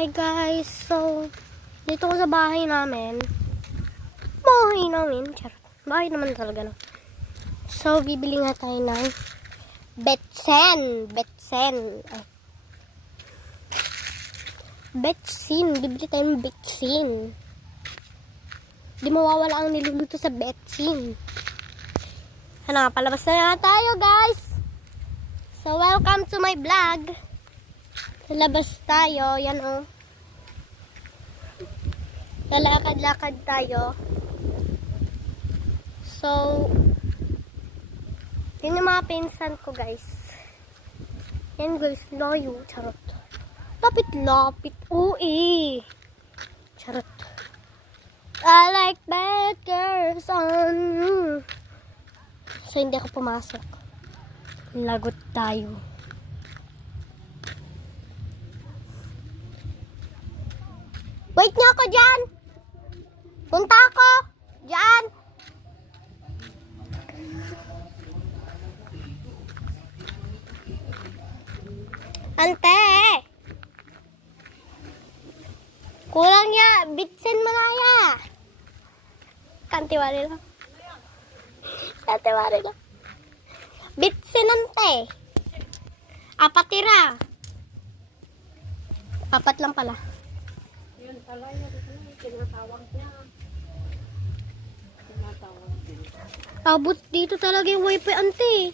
Hi guys, so dito ko sa bahay namin. Bahay naman talaga no. So bibili nga tayo ng betsen. Ay. Bibili tayo ng betsin. Di mawawala ang niluluto sa betsin. Ano nga, palabas na tayo guys. So welcome to my vlog. Labas tayo, yan oh. Lalakad-lakad tayo. So, yun yung mga pinsan ko guys. Yan guys, layo. Charot. Lapit-lapit. Uy. Charot. I like bad girls on. So, hindi ako pumasok. Lagot tayo. Wait niyo ako dyan. Punta ako. Dyan. Ante. Kulang niya. Bitsin mo na ya. Kantiwari lang. Kantiwari lang. Bitsin ante. Apat tira. Apat lang pala. Yun pala yun. Tinatawag niya. Tinatawag niya. Abot dito talaga yung wifi ante.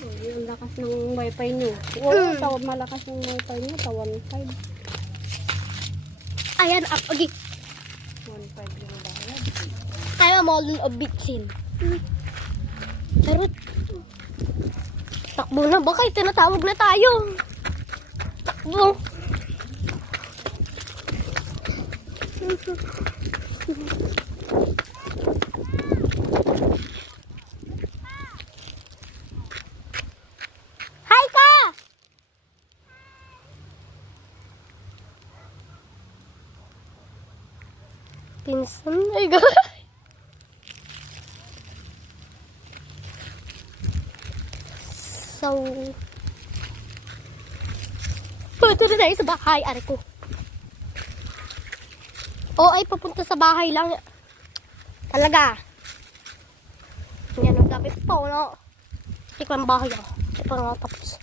Oh, yung lakas ng wifi niyo. Oo, malakas yung wifi niyo. Tawan 5. Ayan, up. Okay. 1.5 yung bayad. Kaya mo a bitsin. Charot. Takbo na. Baka tinatawag na tayo. Takbo. Hi ka! Pinsan ay guys. So, punta na tayo sa bahay. Ari ko. O ay papunta sa bahay lang. Talaga. Yan ang gabi po, no? Hindi ko ang bahay, oh. Hindi pa nga tapos.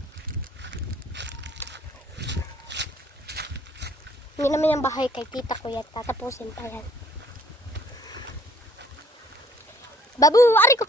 Hindi naman yung bahay kay tita ko yan. Tatapusin pa yan. Babu! Ari ko!